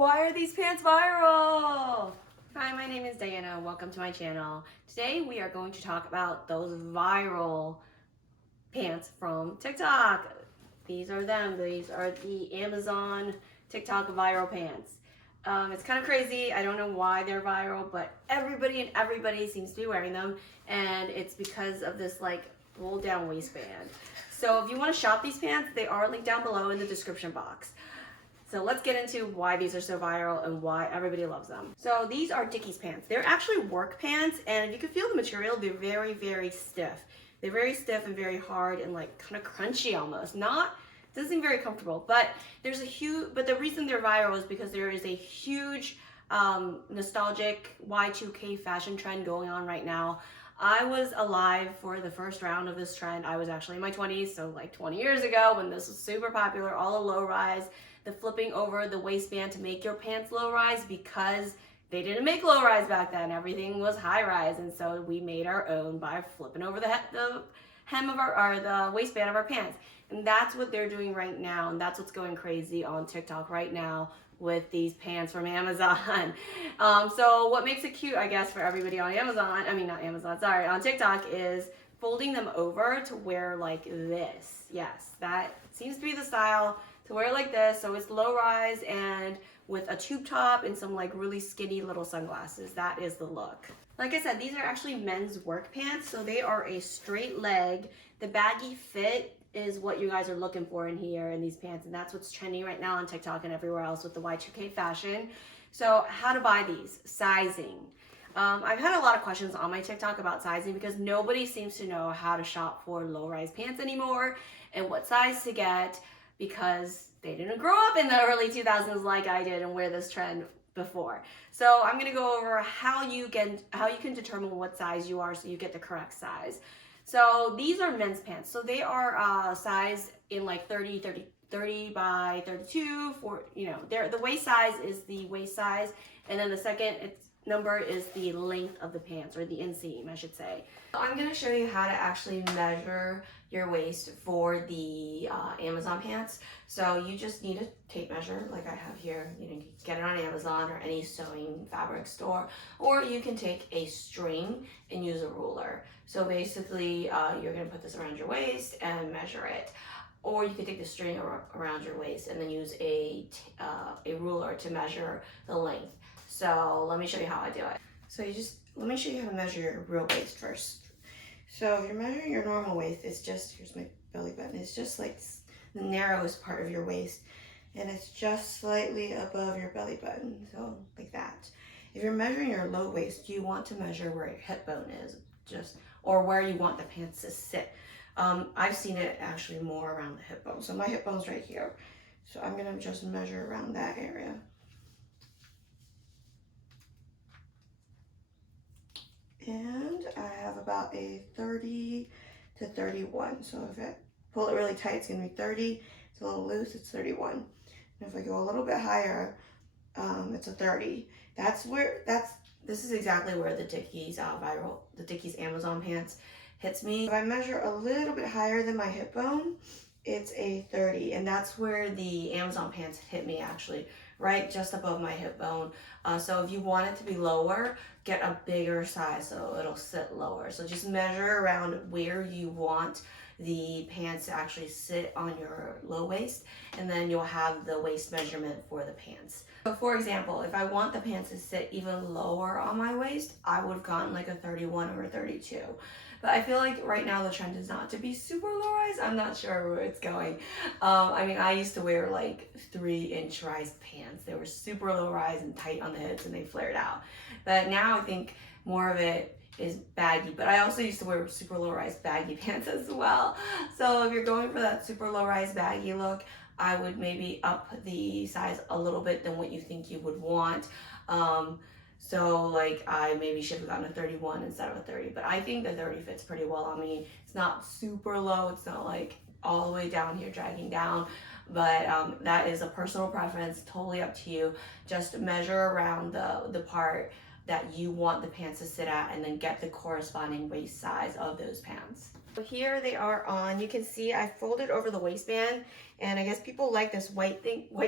Why are these pants viral? Hi, my name is Diana. Welcome to my channel. Today we are going to talk about those viral pants from TikTok. These are them. These are the Amazon TikTok viral pants. It's kind of crazy. I don't know why they're viral, but everybody seems to be wearing them, and it's because of this like roll down waistband. So if you want to shop these pants, they are linked down below in the description box. So let's get into why these are so viral and why everybody loves them. So these are Dickies pants. They're actually work pants, and you can feel the material. They're very, very stiff. They're very stiff and very hard and like kind of crunchy almost. Doesn't seem very comfortable, but the reason they're viral is because there is a huge nostalgic Y2K fashion trend going on right now. I was alive for the first round of this trend. I was actually in my 20s, so like 20 years ago when this was super popular, all the low rise, the flipping over the waistband to make your pants low rise because they didn't make low rise back then. Everything was high rise, and so we made our own by flipping over the hem of the waistband of our pants. And that's what they're doing right now, and that's what's going crazy on TikTok right now with these pants from Amazon. So what makes it cute, I guess, for everybody on on TikTok is folding them over to wear like this. Yes, that seems to be the style, to wear like this. So it's low rise and with a tube top and some like really skinny little sunglasses. That is the look. Like I said, these are actually men's work pants. So they are a straight leg. The baggy fit is what you guys are looking for in here in these pants, and that's what's trending right now on TikTok and everywhere else with the Y2K fashion. So how to buy these, sizing. I've had a lot of questions on my TikTok about sizing because nobody seems to know how to shop for low-rise pants anymore and what size to get because they didn't grow up in the early 2000s like I did and wear this trend before. So I'm gonna go over how you can determine what size you are so you get the correct size. So these are men's pants. So they are sized in like 30 by 32 for, the waist size is the waist size. And then the second number is the length of the pants, or the inseam, I should say. So I'm gonna show you how to actually measure your waist for the Amazon pants. So you just need a tape measure like I have here. You can get it on Amazon or any sewing fabric store, or you can take a string and use a ruler. So basically you're gonna put this around your waist and measure it. Or you could take the string around your waist and then use a ruler to measure the length. So let me show you how I do it. So let me show you how to measure your real waist first. So if you're measuring your normal waist, it's just, here's my belly button, it's just like the narrowest part of your waist, and it's just slightly above your belly button, so like that. If you're measuring your low waist, you want to measure where your hip bone is, or where you want the pants to sit. I've seen it actually more around the hip bone. So my hip bone's right here. So I'm gonna just measure around that area. And I have about a 30 to 31. So if I pull it really tight, it's gonna be 30. It's a little loose, it's 31. And if I go a little bit higher, it's a 30. This is exactly where the Dickies the Dickies Amazon pants hits me. If I measure a little bit higher than my hip bone, it's a 30, and that's where the Amazon pants hit me actually, right just above my hip bone. So if you want it to be lower, get a bigger size so it'll sit lower. So just measure around where you want the pants to actually sit on your low waist, and then you'll have the waist measurement for the pants. So for example, if I want the pants to sit even lower on my waist, I would have gotten like a 31 or a 32. But I feel like right now the trend is not to be super low rise. I'm not sure where it's going. I used to wear like 3-inch rise pants. They were super low rise and tight on the hips and they flared out. But now I think more of it is baggy, but I also used to wear super low rise baggy pants as well. So if you're going for that super low rise baggy look, I would maybe up the size a little bit than what you think you would want. So like I maybe should have gotten a 31 instead of a 30, but I think the 30 fits pretty well on me. It's not super low, it's not like all the way down here dragging down, but that is a personal preference, totally up to you. Just measure around the part that you want the pants to sit at, and then get the corresponding waist size of those pants. So here they are on. You can see I folded over the waistband, and I guess people like this white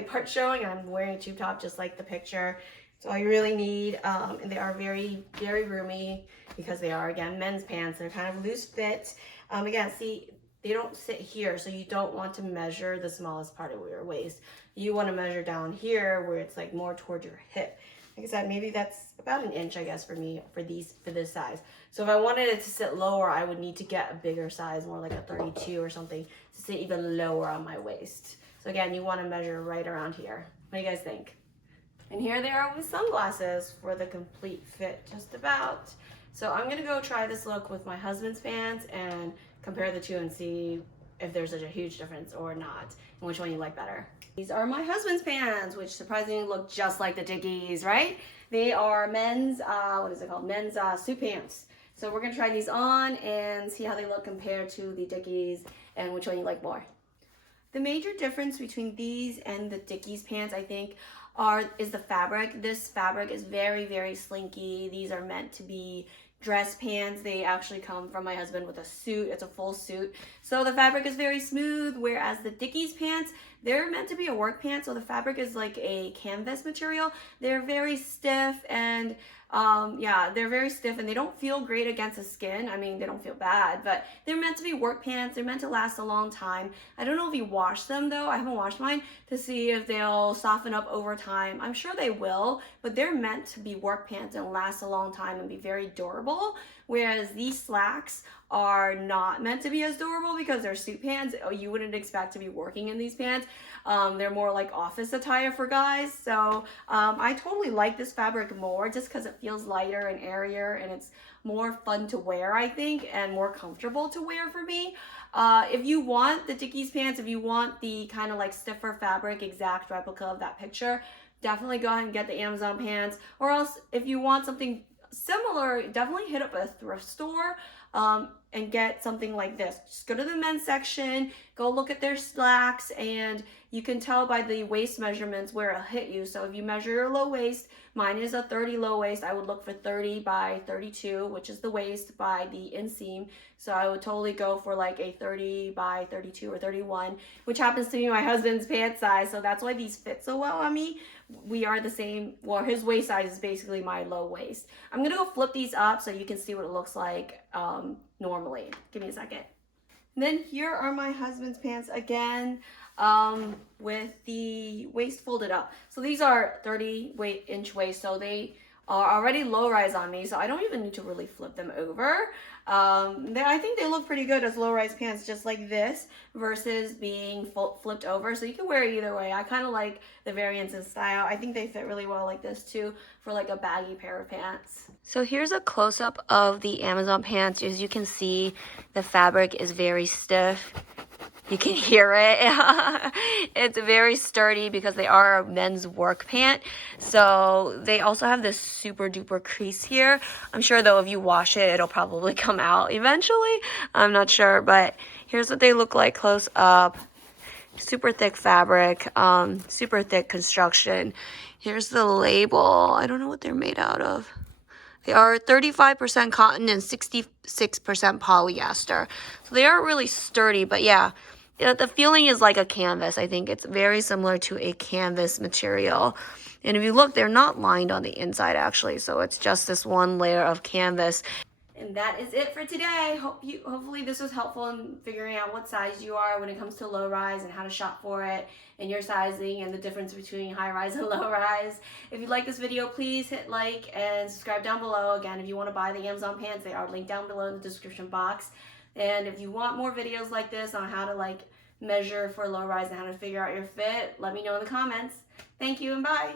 part showing. I'm wearing a tube top just like the picture. It's all you really need, and they are very, very roomy because they are, again, men's pants. They're kind of loose fit. Again, see, they don't sit here, so you don't want to measure the smallest part of your waist. You want to measure down here where it's like more toward your hip. Like I said, maybe that's about an inch, I guess, for me, for this size. So if I wanted it to sit lower, I would need to get a bigger size, more like a 32 or something, to sit even lower on my waist. So again, you want to measure right around here. What do you guys think? And here they are with sunglasses for the complete fit, just about. So I'm gonna go try this look with my husband's pants and compare the two and see if there's such a huge difference or not, and which one you like better. These are my husband's pants, which surprisingly look just like the Dickies, right? They are men's, what is it called? Men's suit pants. So we're gonna try these on and see how they look compared to the Dickies and which one you like more. The major difference between these and the Dickies pants, I think, is the fabric. This fabric is very, very slinky. These are meant to be dress pants. They actually come from my husband with a suit. It's a full suit. So the fabric is very smooth, whereas the Dickies pants, they're meant to be a work pant. So the fabric is like a canvas material. They're very stiff and yeah, they're very stiff and they don't feel great against the skin. I mean, they don't feel bad, but they're meant to be work pants. They're meant to last a long time. I don't know if you wash them though. I haven't washed mine to see if they'll soften up over time. I'm sure they will, but they're meant to be work pants and last a long time and be very durable. Whereas these slacks are not meant to be as durable because they're suit pants. You wouldn't expect to be working in these pants. They're more like office attire for guys. So I totally like this fabric more just because it feels lighter and airier and it's more fun to wear, I think, and more comfortable to wear for me. If you want the Dickies pants, if you want the kind of like stiffer fabric, exact replica of that picture, definitely go ahead and get the Amazon pants. Or else if you want something similar, definitely hit up a thrift store and get something like this. Just go to the men's section, go look at their slacks, and you can tell by the waist measurements where it'll hit you. So if you measure your low waist, mine is a 30 low waist. I would look for 30 by 32, which is the waist by the inseam. So I would totally go for like a 30 by 32 or 31, which happens to be my husband's pant size. So that's why these fit so well on me. We are the same. Well, his waist size is basically my low waist. I'm gonna go flip these up so you can see what it looks like normally. Give me a second. And then here are my husband's pants again, with the waist folded up. So these are 30-inch waist, so they are already low rise on me, so I don't even need to really flip them over. I think they look pretty good as low rise pants, just like this, versus being flipped over. So you can wear it either way. I kind of like the variance in style. I think they fit really well like this too, for like a baggy pair of pants. So here's a close-up of the Amazon pants. As you can see, the fabric is very stiff. You can hear it. It's very sturdy because they are a men's work pant. So they also have this super duper crease here. I'm sure though if you wash it, it'll probably come out eventually. I'm not sure, but here's what they look like close up. Super thick fabric, super thick construction. Here's the label. I don't know what they're made out of. They are 35% cotton and 66% polyester. So they are really sturdy, but yeah, the feeling is like a canvas. I think it's very similar to a canvas material. And if you look, they're not lined on the inside actually. So it's just this one layer of canvas. And that is it for today. Hopefully this was helpful in figuring out what size you are when it comes to low rise and how to shop for it and your sizing and the difference between high rise and low rise. If you like this video, please hit like and subscribe down below. Again, if you want to buy the Amazon pants, they are linked down below in the description box. And if you want more videos like this on how to like measure for low rise and how to figure out your fit, let me know in the comments. Thank you and bye.